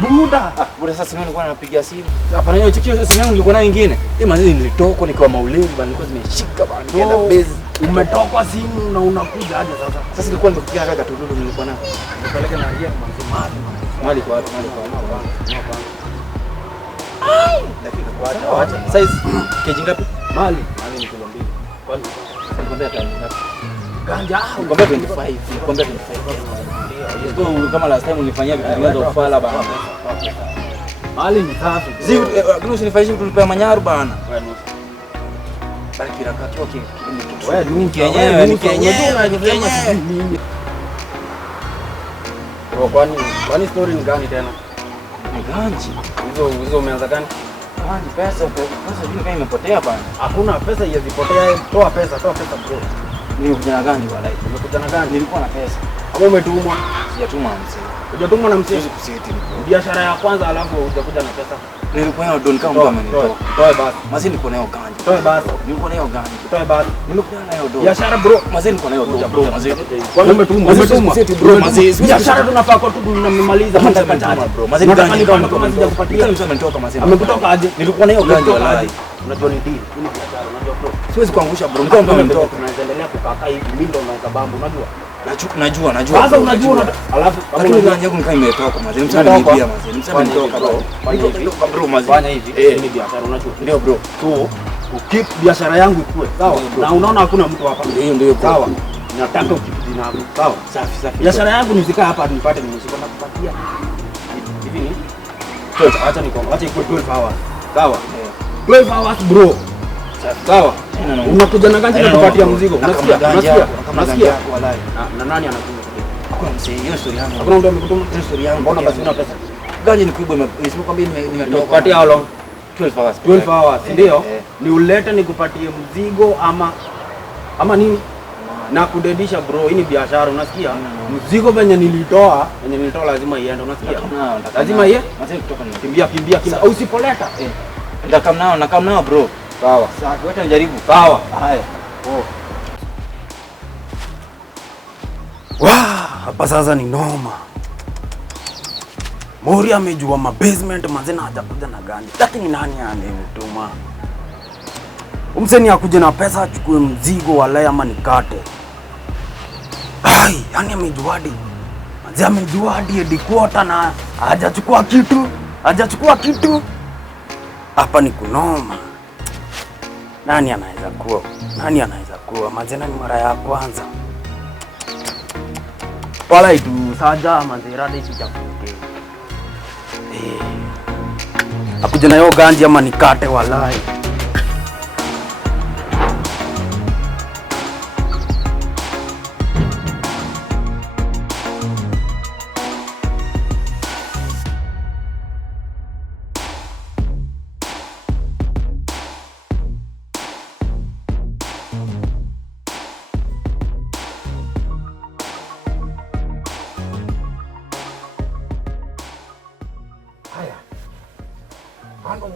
Buda. Buda sasa mimi nilikuwa napigia simu. Hapana hiyo chikio simu yangu nilikuwa nayo nyingine. Mazizi nilitoka nikiwa mauleni bana nilikuwa zimeshika bana. Nikaenda base. Umetoka simu na unakuja aje sasa? Sasa nilikuwa nimekupigia kaka tudulu nilikuwa nayo. Nipeleke na Ria mali. Mali kwa watu. Ai, dakika kwa acha. Size keji ngapi? Mali ni kilo 2. Kwani nikwambia tani ngapi? Ganja. Nikwambia 25. Nikwambia 25. Ndio kama last time ulifanyia vitu vingi za ufala bana. Mali ni safi. Lakini usinifanyishe kutupa manyaru bana. Bali kiraka toke. Wewe ni kenyewe, ni kenyewe. Bro, kwani story ni gani tena? Ni ganji. Hizo umeanza gani? Ni pesa hivi kama imepotea bana. Hakuna pesa izipotea. Toa pesa bro. Ni kijana gani wala hivi? Umekuja na gani? Nilikuwa na pesa. Hapo umetumwa? Sijatumwa mzee. Hujatumwa na mzee? Kusiti. Biashara ya kwanza alafu hujakuja na pesa. Nilikuwa na don kama mama nitoa. Toe basi. Mazee niko nayo ganji. Toe basi. Nilikuwa nayo ganji. Toe basi. Nilikuwa nayo don. Biashara bro. Mazee niko nayo don bro. Mazee. Kwani umetumwa? Kusiti bro. Mazee. Biashara tunafaa kwa tu tunamaliza hata kachana bro. Mazee ni ganji kama kupatia. Mtu ametoka mazee. Amekutoka aje? Nilikuwa nayo ganji wala. Unajua ni deal. Hii biashara unajua bro. Siwezi kuangusha bro. Nilikuwa mtu ametoka. Tunaendelea kukaa hivi mimi ndo na sababu unajua. Najua. Sasa unajua alafu lakini ganji yangu nikaa imetoka mazee. Mtu ameniibia mazee. Mtu ametoka bro. Bro mazee. Fanya hivi. Ni biashara unajua. Ndio bro. So ukip biashara yangu ikue. Sawa? Na unaona hakuna mtu hapa. Ndio sawa. Nataka ukipiti na hapo. Sawa? Safi. Biashara yangu nifika hapa nipate nimeshika na kupatia. Hivi ni? Acha ikuwe 12 hours. Sawa? 12 hours bro. Sawa? Unakuja na ganji na kupatia mzigo. Unasikia? Wallahi. Na nani anakuja? Hakuna msee, hiyo story yangu. Hakuna mtu amekutuma Story yangu. Mbona basi una pesa? Ganji ni kubwa nimekuambia nimetoka. Kupatia how long? 12 hours. 12 hours. Ndio? Ni ulete nikupatie mzigo ama nini? Na kudedisha bro, hii ni biashara unasikia? Mzigo venye nilitoa lazima iende unasikia? Lazima iende. Kimbia. Usipoleta. Nakam nao bro. Sawa. Sasa wacha nijaribu. Sawa. Haya. Hapa sasa ni noma. Mori amejua basement mazena hajakuja na gani. Lakini nani anemtuma? Umseni akuje na pesa achukue mzigo wala ama nikate. Ai, yani amejuadi. Mazee amejuadi headquarter na hajachukua kitu. Hapa ni kunoma. Nani anaweza kuwa? Mazena ni mara ya kwanza. Wala itu saja mazera dai sijakuke. Akuja na yo ganji ama nikate walai.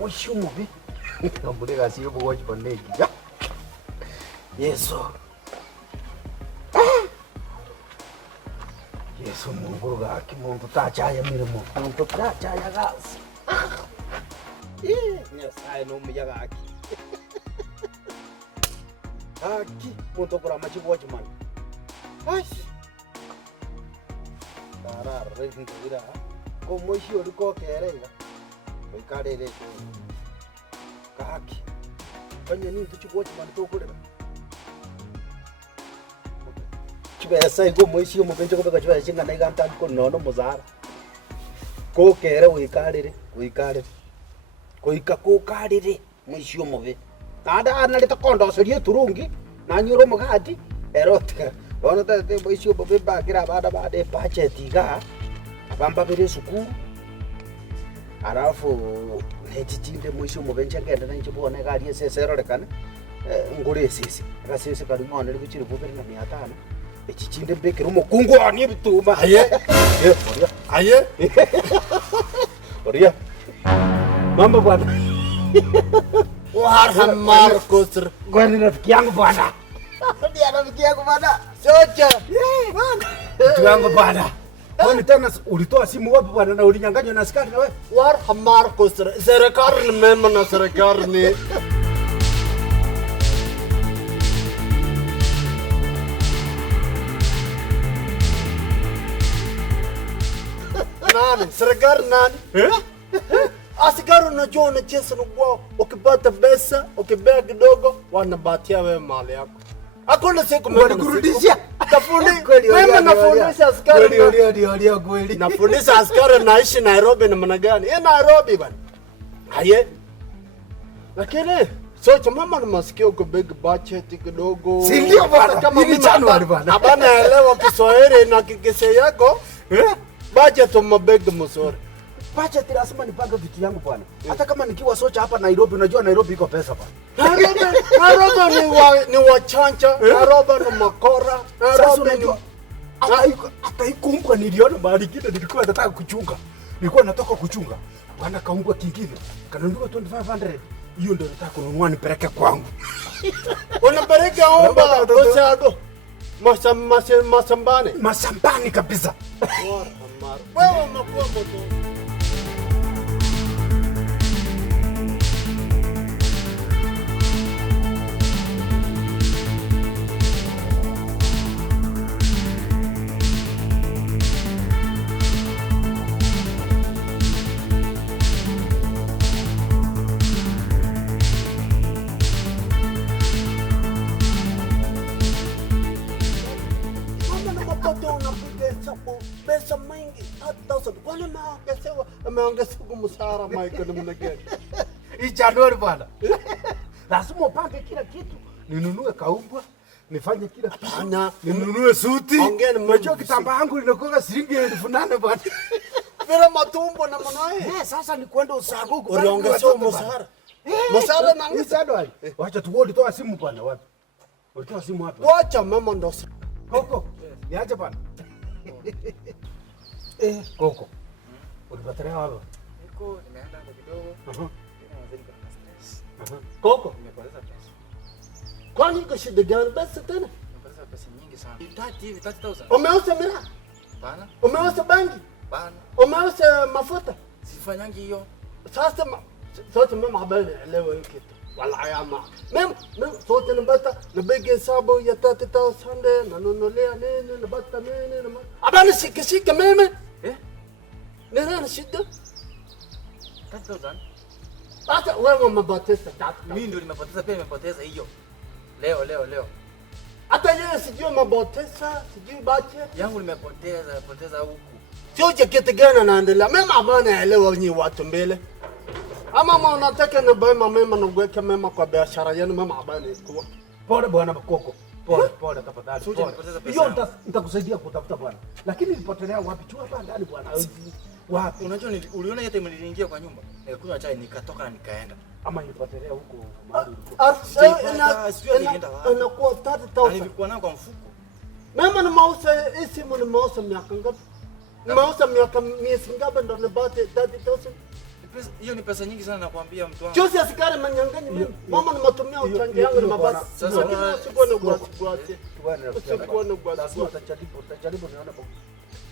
Mwishumu bi ngambuleka siyo bogochi panegi ya Yesu Mungu gaki muntu tachaya mirimo muntu tachaya gasi nyasaye no muyaga aki muntu kura machi bogochi man ngira ko mwisho liko kerega Karere kaki fanya nini tuchukue manitokorera kibesa iko mwishi umubenje kubeka chwa chinga na iganta ko nono muzara ko kere wikarire ko karire mwishi umube tada analeta kondo serie turungi na nyuro mugati erote ona tate mwishi umube bagira bade budget ga abamba bere suku Arafu nechitinde mwisho mubenje ngenda nje bone gari esesero rekane ngure sisi akasese kali ngone libichiri bubere na 500 echitinde mbekero mukungu ani bituma aye oria mambo bwana Wahar Marcos gwani rafiki yangu bwana Soja Soja yangu bwana Kwani tena ulitoa simu wapi bwana na ulinyang'anywa na askari na wewe? War hamar ko serikali ni mema na serikali ni. Nani? Serikali nani? Askari unajua unacheza na kwao. Ukipata pesa, ukibea kidogo, wanabatia wewe mali yako. Hakuna siku mimi kurudishia. Kweli wewe nafundisha askari. Kweli. Nafundisha askari naishi Nairobi na maana gani? Nairobi bana. Haye. Lakini Soja mama na masikio kwa big budget kidogo. Si ndio bwana? Kama Hivi Januari bwana. Hapana elewa Kiswahili na kikise yako. Budget mabeg mzuri. Budget lazima nipange vitu yangu bwana. Hata kama nikiwa Soja hapa Nairobi, unajua Nairobi iko pesa bwana. Nairobi ni wachanja, Nairobi ni makora, Nairobi ni hata ikumbwa niliona mahali kile nilikuwa nataka kuchunga. Nilikuwa natoka kuchunga. Bwana kaumbwa kingine. Kanunua 2500. Hiyo ndio nataka kununua nipeleke kwangu. Unapeleka omba usado. Masambani. Masambani kabisa. Wewe unakuwa moto. Pesa mingi hata sasa kwani ameongezewa mshahara Michael namna gani? Hii Januari bwana. Lazima upange kila kitu. Ninunue kaumbwa, nifanye kila kitu. Ninunue suti. Unajua kitambaa yangu linakuwa shilingi 8,000 bwana. Bila matumbo na manae. Sasa ni kwenda usaguko. Uliongezwa mshahara. Mshahara na hii Januari. Wacha tuone toa simu bwana wapi? Ulitoa simu wapi? Wacha mama ndo. Koko. Niache bwana. Koko. Ulipata wapi? Niko nimeenda kidogo. Tena nazidi kwa stress. Koko, Nimepoteza pesa. kwani iko shida gani basi tena? Nimepoteza pesa nyingi sana. 30,000. Umeuza miraa? Bana. Umeuza bangi? Bana. Umeuza mafuta? Sifanyangi hiyo. Sasa mama habari elewa hiyo kitu. Wallahi ama. Mimi sote nabata nabege hesabu ya 30,000 na nunulia nini nabata nini na abana shika mimi. Nina shida. 30,000. Sasa wewe maboteza tatu. Mimi ndio nimepoteza pia nimepoteza hiyo. Leo. Hata yeye sijui maboteza, sijui bache. Yangu nimepoteza huku. Sio kitu gani anaendelea. Mimi abana elewa nyinyi watu mbele. Ama unataka na bema mema na kuweka mema kwa biashara yenu mama abana ikuwa. Pole bwana Koko. Pole tafadhali. Hiyo nitakusaidia kutafuta bwana. Lakini nilipotelea wapi? Chua hapa ndani bwana. Wapi? Unajua uliona yote niliingia kwa nyumba. Nikakunywa chai nikatoka na nikaenda. Ama nilipotelea huko mahali ulikuwa. Anakuwa 30,000. Nilikuwa nao kwa mfuko. Mama na mausa simu ni mausa miaka ngapi? Mausa miaka miezi ngapi ndo nipate 30,000? Hiyo ni pesa nyingi sana nakwambia mtu wangu. Juzi askari manyang'anya mimi. Mama nimetumia uchangi yangu ni mabasi. Sasa sikuwa na gwasi. Sikuwa na gwasi. Lazima utajaribu nione bongo.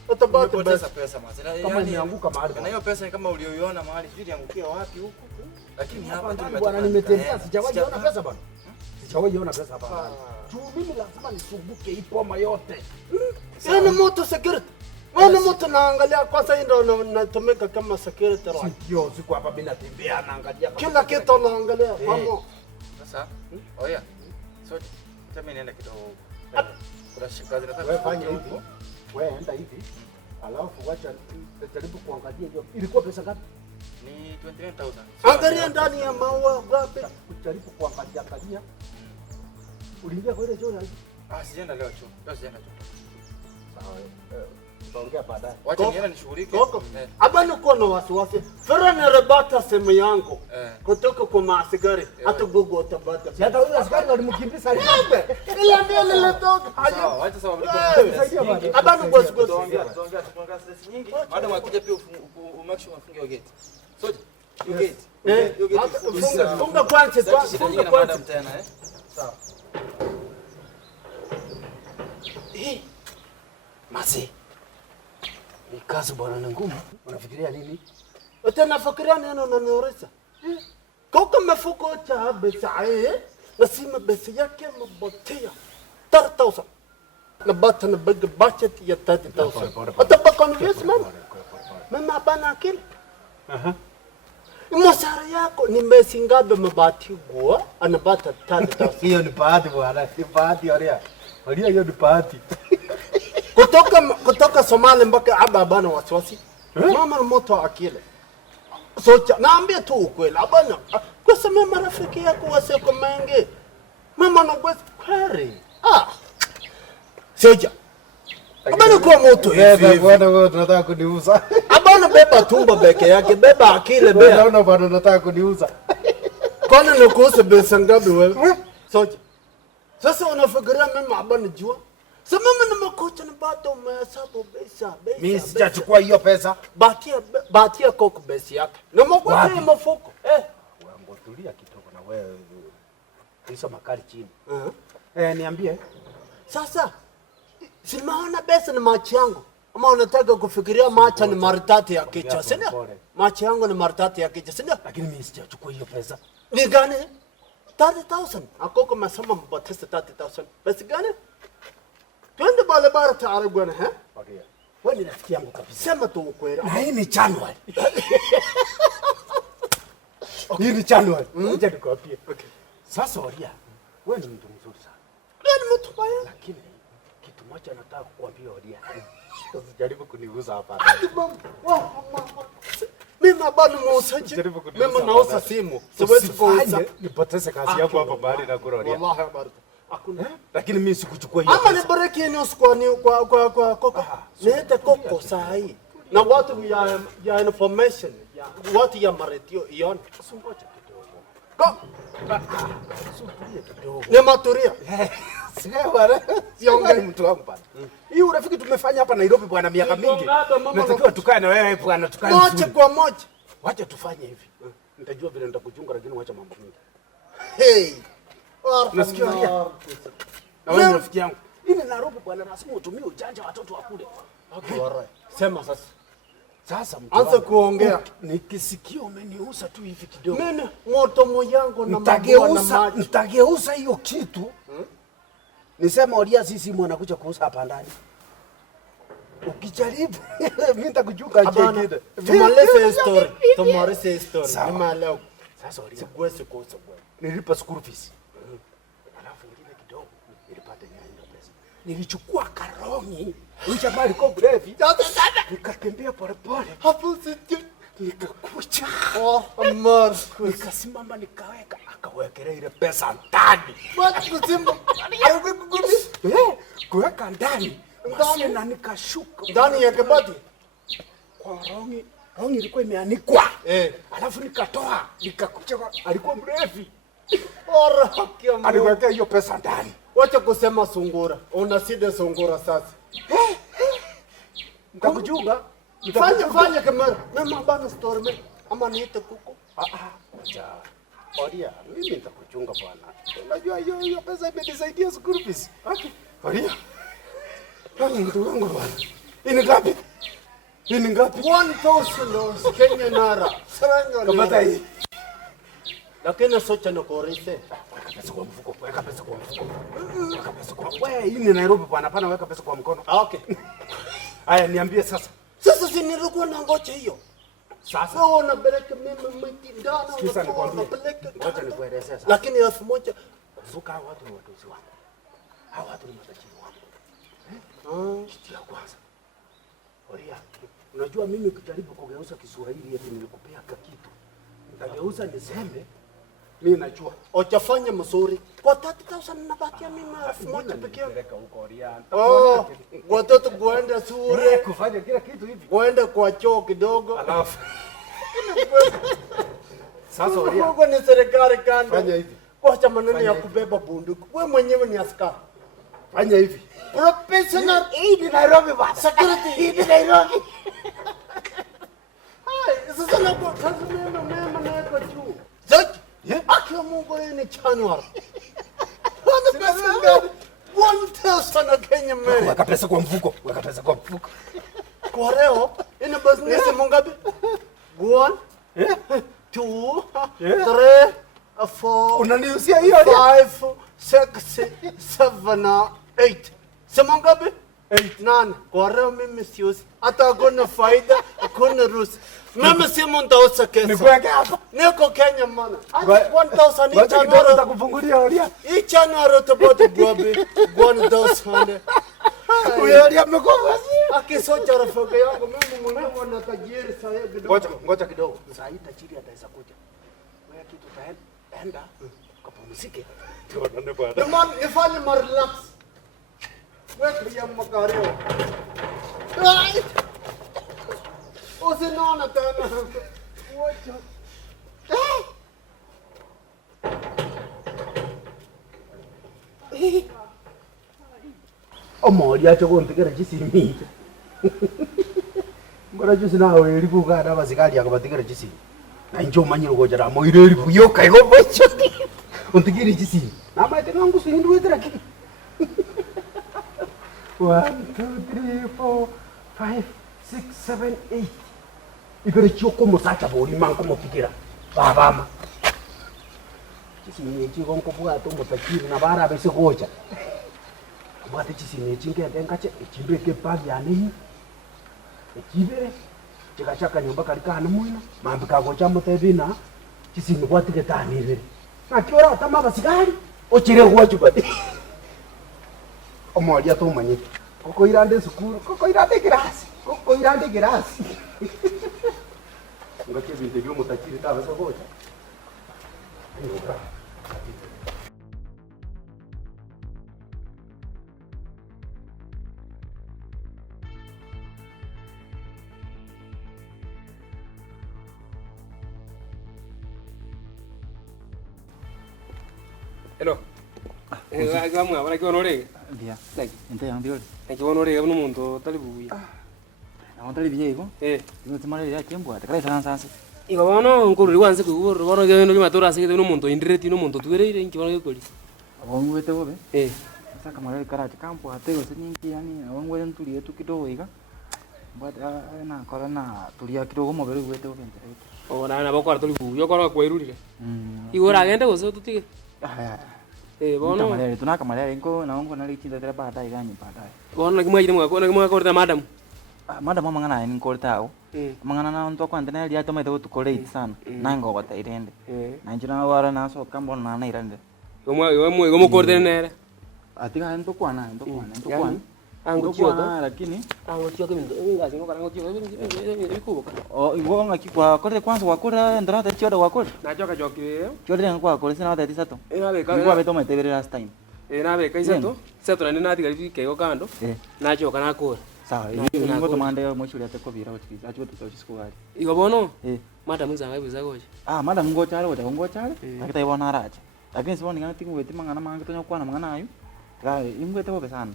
Utabaki pesa mzee. Kama nianguka mahali. Na hiyo pesa kama ulioiona mahali sijui niangukia wapi huko. Lakini hapa tu bwana nimetembea sijawahi ona pesa bwana. Sijawahi ona pesa hapa. Tu mimi lazima nisumbuke hii poma yote. Ni moto security. Wana moto naangalia kwanza hii ndo natumika kama security right. Sikio siku hapa mimi natembea naangalia kila kitu naangalia mamo. Sasa oya. Soja. Tena nienda kidogo. Kuna shikazi nataka. Wewe fanya hivi. Wewe enda hivi. Alafu wacha jaribu kuangalia hiyo. Ilikuwa pesa ngapi? Ni 29,000. Angalia ndani ya maua ngapi? Jaribu kuangalia. Uliingia kwa ile choo hivi? Sijaenda leo choo. Leo sijaenda choo. Sawa. Tutaongea baadaye. Wacha niende nishughulike. Hapa niko na wasiwasi. Fera nirebata simu yangu. Kutoka kwa maaskari. Hata gogo utabata. Hata huyo askari alimkimbiza alipe. Ile ndio nilitoka. Sawa, wacha sawa. Hapa niko wasiwasi. Tuongea stress nyingi. Baada mwakuja pia umake sure ufunge hiyo gate. Soja. Hiyo gate. Funga kwanza. Funga kwanza tena Sawa. Kazi bwana ni ngumu. Unafikiria nini? Ata nafikiria neno unaniuliza. Koko mfuko cha pesa nasema pesa yake mbotea 3000. Na bata na big budget ya 30,000. Ata baka investment. Mama bana akili. Mshahara yako ni mwezi ngapi mabati gua anabata 30,000. Hiyo ni bahati bwana. Ni bahati Oria. Oria hiyo ni bahati. Kutoka Somalia mpaka hapa bana wasiwasi. Mama moto akili. Soja, naambia tu ukweli abana. Kwa sababu marafiki yako waseko mengi. Mama anakuwa kweli. Soja. Abana kwa moto hivi. Bwana wewe tunataka kuniuza. Abana beba tumbo beke yake, beba akili beba. Naona bwana unataka kuniuza. Kwani nakuuza pesa ngapi wewe? Soja. Sasa unafikiria mimi abana jua? Sasa mimi ni makocha na bado umehesabu pesa. Mimi sijachukua hiyo pesa. Batia Koko pesa yake. Na mkocha ni mfuko. Wangu tulia kidogo na wewe. Hizo makali chini. Niambie. Sasa simaona pesa ni machi yangu. Ama unataka kufikiria macha ni maritati ya kichwa, si ndio? Machi yangu ni maritati ya kichwa, si ndio? Lakini mimi sijachukua hiyo pesa. Ni gani? 30,000. Akoko masema mbotesa 30,000. Pesa gani? Twende barabara taarifu bwana, Okay. Wewe ni rafiki yangu kabisa. Sema tu ukweli. Na hii ni January. Hii ni January. Ngoja nikwambie. Okay. Sasa Oria, wewe ni mtu mzuri sana. Ni mtu mbaya. Lakini kitu moja nataka kukuambia Oria. Usijaribu kuniuza hapa. Mimi bado muuzaji. Mimi nauza simu. Siwezi kuuza. Nipoteze kazi yangu hapa bahari na kura Oria. Wallahi bado. Hakuna. Lakini mimi sikuchukua hiyo. Ama ni break news kwa Koko. Niite Koko saa hii. Na watu ya information ya watu ya maredio ione. Usingoje kidogo. Sutulie kidogo. Ni maturia. Sio bwana. Siongei mtu wangu bwana. Hii urafiki tumefanya hapa Nairobi bwana miaka mingi. Natakiwa tukae na wewe bwana tukae. Moja kwa moja. Wacha tufanye hivi. Nitajua vile nitakujunga lakini wacha mambo mingi. Hey. Nasikia Oria. Na wewe rafiki yangu. Hii ni Nairobi bwana lazima utumie ujanja watoto wa kule. Okay, alright. Sema sasa. Sasa mtu anza kuongea. Nikisikia umeniuza tu hivi kidogo. Mimi moto moyango na nitageuza hiyo kitu. Nisema Oria sisi mwanakuja kuuza hapa ndani. Ukijaribu mimi nitakujunga kingine. Tumalize story. Tumalize story. Mama leo. Sasa Oria. Sigweze kuuza bwana. Nilipa school fees. Alafu ingine kidogo nilipata pesa. Nilichukua karongi. Ulishabali kwa brevi. Nikatembea polepole. Hapo sisi nikakucha. Marcus. Nikasimama nikaweka akawekelea ile pesa ndani. Marcus kuweka ndani. Ndani na nikashuka. Ndani ya kabati. Kwa rongi ilikuwa imeanikwa. Alafu nikatoa, nikakucha alikuwa mrevi. Aliweka hiyo pesa ndani. Wacha kusema sungura. Unasida sungura sasa. Nitakujunga. Fanya kamera. Mama bana story mimi. Ama niite Koko. Acha. Oria, mimi nitakuchunga bwana. Unajua hiyo pesa imenisaidia school fees. Okay. Oria. Kama mtu wangu bwana. Hii ni ngapi? 1,000 Kenya naira. Saranga kapata hii. Lakini socha na korese. Weka pesa kwa mfuko. Weka pesa kwa. Wewe hii ni Nairobi bwana, hapana weka pesa kwa mkono. Okay. Haya niambie sasa. Sasa si nilikuwa na ngoja hiyo. Sasa wewe unapeleka mimi mtindana. Sasa nikwambie. Ngoja nikuelezee sasa. Lakini 1,000 zuka watu ni watozi wangu. Hao watu ni matajiri wangu. Kitu ya kwanza. Oria, unajua mimi kujaribu kugeuza Kiswahili eti nilikupea kitu. Nitageuza niseme mimi najua. Uchafanya mzuri. Kwa 30,000 nabakia mimi 1,000 pekee. Peleka huko Oria. Watoto kuenda shule, kufanya kila kitu hivi. Kuenda kwa choo kidogo. Alafu. Sasa Oria. Huko ni serikali kando. Fanya hivi. Kwa maneno ya kubeba bunduki. Wewe mwenyewe ni askari. Fanya hivi. Professional hii ni Nairobi bwana. Security hii ni Nairobi. Sasa mema na kwa juu. Zote. Akiwa Mungu yeye ni January. Wana pesa ngapi? 1,000 Kenya money. Weka pesa kwa mfuko. Kwa leo ina business mongapi? 1 2 3 4 Unaniusia hiyo 5 6 7 8. Sema ngapi? 8 9. Kwa leo mimi siusi. Hata hakuna faida, hakuna ruhusa. Mimi si mtausa kesa. Nikuweke hapa. Niko Kenya mana. 1000 each Januari nitakufungulia oria. Each Januari utapote gobi 1000. Uyalia mkopo. Akisocha rafiki yangu mimi mwenyewe na tajiri sasa kidogo. Ngoja kidogo. Sasa hii tajiri ataweza kuja. Wewe kitu utaenda kapumzike. Tuonane bwana. Man, nifanye relax. Wewe ya makario. Usinona tena. Wacha. Omori acho kuntikira chisimi. Ngora juzi nawe iri kugada basikali akabatikira chisimi. Na injo manyiro gojara moire iri buyoka igobocho. Untikira chisimi. Nama tenga ngusu hindu wetera ki. 1 2 3 4 5 6 7 8. Ibere choko musacha bori manko mopikira. Babama. Chisimi chiko nkobwa to mutakiri na bara bese gocha. Mwate chisime chingende ngache echimbeke bag yani echibere chikachaka nyumba kalikana mwina mambi kagocha mutebina chisime kwatike tanire nakiora atama basikali ochire gwachu badi omori atumanye koko irande sukuru koko irande girasi ngache binde byo mutakiri tabasa gocha ngoka. Hello. Gamwa bana kiwa norege. Ndia. Ente yang biol. Kiwa norege buno muntu talibuya. Na ontali biye iko. Ngo timare ya kembwa. Takala sansa. Igo bono nkuru wanze kuguru bono gendo nyuma tora sike buno muntu indireti no muntu tugereire nkibona gekoli. Abongo wete bobe. Saka mare karate kampo atego seninki yani abongo wete ntuli yetu kidogo iga. But na korana tulia kidogo mobere wete bobe. Na boko talibuya kora kwerurire. Igo ragende gose tutige. Bono malere tunaka malere inko na ongo nali chinda tera baadaye ganyi baadaye. Bono kimwaje kimwa korta madam. Madam mangana ni kortao. Mangana na onto kwante na ya toma ito tukolate sana. Nango bata irende. Na njira wara na so kambo na irende. Gomo korte nere. Atika ento kwana. Ango chioto lakini mindo ngazi ngo karango chioto bikuboka. Iwo ngaki kwa korte kwanza wakora ndara ta chiodo wakora. Na joka jokire. Chiodo ngwa kwa sina wata tisato. Nabe ka. Ngwa beto mete bere last time. Nabe ka isato. Sato na nina tika kego kando. Na joka na kora. Sawa, ngo tomande moshuri ate kobira otikiza. Acho tutoshisko gari. Igo bono. Madam zanga biza goje. Madam ngo chale wote ngo chale. Akita ibona aracha. Lakini siboni ngana tingu weti mangana manga tonya kwana mangana ayu. Ga imwete bobe sana.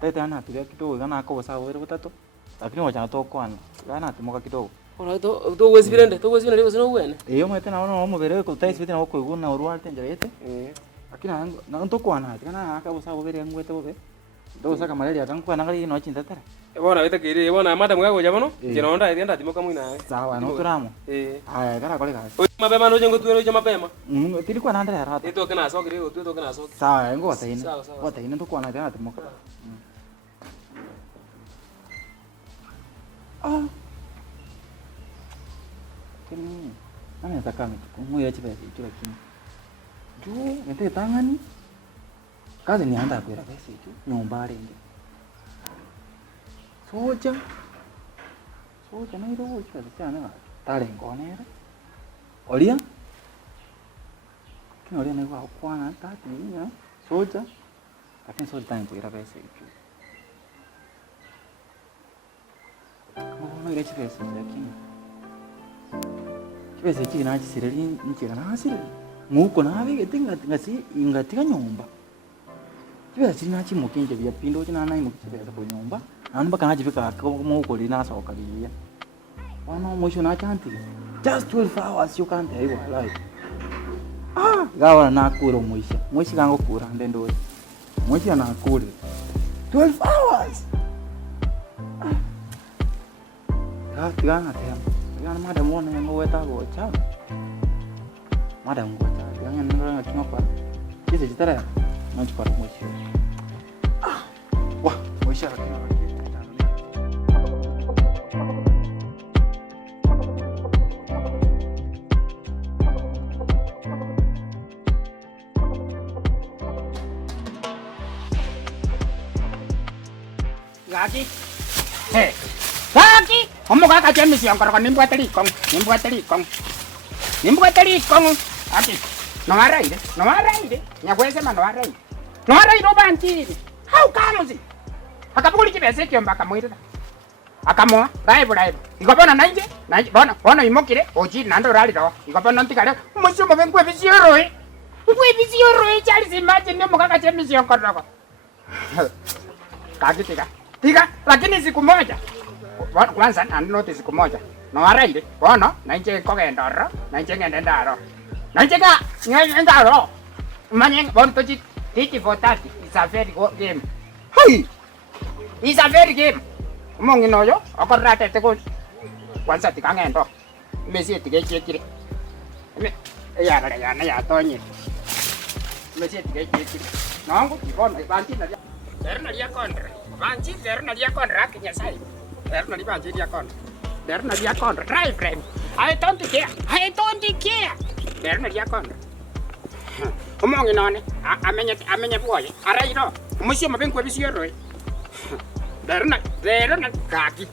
Tete ana tulia kidogo kana ako sawa were butato. Lakini wacha to kwana. Kana timoka kidogo. Ora to wezi birende, to wezi birende wasino wene. Mwete na ono mubere ko tais bitina ko iguna urwa tenjerete. Lakini na to kwana kana aka sawa were ngwete bobe. Ndo saka malaria kankwana ngali no chinta tara. Bona weta kiri bona madam gago jabono. Jino onda irienda timoka mwina. Sawa no turamo. Aya kana kole kasi. Mapema no jengo tuero mapema. Tilikuwa na ndara hata. Ito kana soki leo tu kana soki. Sawa ngo wataine. Wataine ndo kwana tena timoka. Kini nani atakame kumuya chipe ichura kini. Jo ente tangani. Kazi ni anda kwera pesa itu nyumba rende. Soja na iro wocha tsana tare ngonera. Olia? Kini olia negwa kwana tati ya soja. Lakini soja tani kwera pesa itu. No irechi pesa lakini. Pesa iki na chisireli nchira na hasireli. Muko na ave getinga ngasi ingatika nyumba. Pesa china chimukinje bya pindo china na imukipesa ko nyumba. Anu baka najifika muko lina soka biya. Wana mwisho na chanti. Just 12 hours you can't tell you like. Gawa na kuro mwisho. Mwisho kango kura ndendo. Mwisho na kure. 12 hours. Tigana tem. Tigana madam one yang ngaweta go chao. Madam go chao. Yang nang ngang apa? Kisa citara. Manch par mo siyo. Wah, mo siya lagi na. Gaki. Hey. Gaki. Kamu kakak jemis yang kalau nimbu telikong. Aki. Noarai deh. Nyagwesema noarai. Noarai do Banchiri. How kamu sih? Akapuli kibese kiomba kamuira. Akamoa, raibu. Ikopona naije. Bona imokire. Oji nando rali do. Ikopona ntikare. Mushumo benkwe bisioroi. Chali imagine nimo kakak jemis yang kalau. Kaki tiga, lakini siku moja. Kwanza anoti siku moja. Noarai bono, naije kogendoro, naije ngendendaro. Naije ngendaro. Manyeng bon toji 30 for 30. It's a very good game. Hey! It's a very game. Omong'ina yo, okorate teko. Kwanza tikangendo. Mesi tikekire. Ya tonye. Mesi tikekire. Nangu bono Banchiri na. Derna dia kontra. Banchiri derna dia kontra kinya sai. Derna dia Banchiri dia kontra. Derna dia kontra. Drive frame. I don't care. Derna dia kontra. Omong'ina ni. Amenya boy. Arai do. Musio mabenkwe bisioroi. Derna kaki.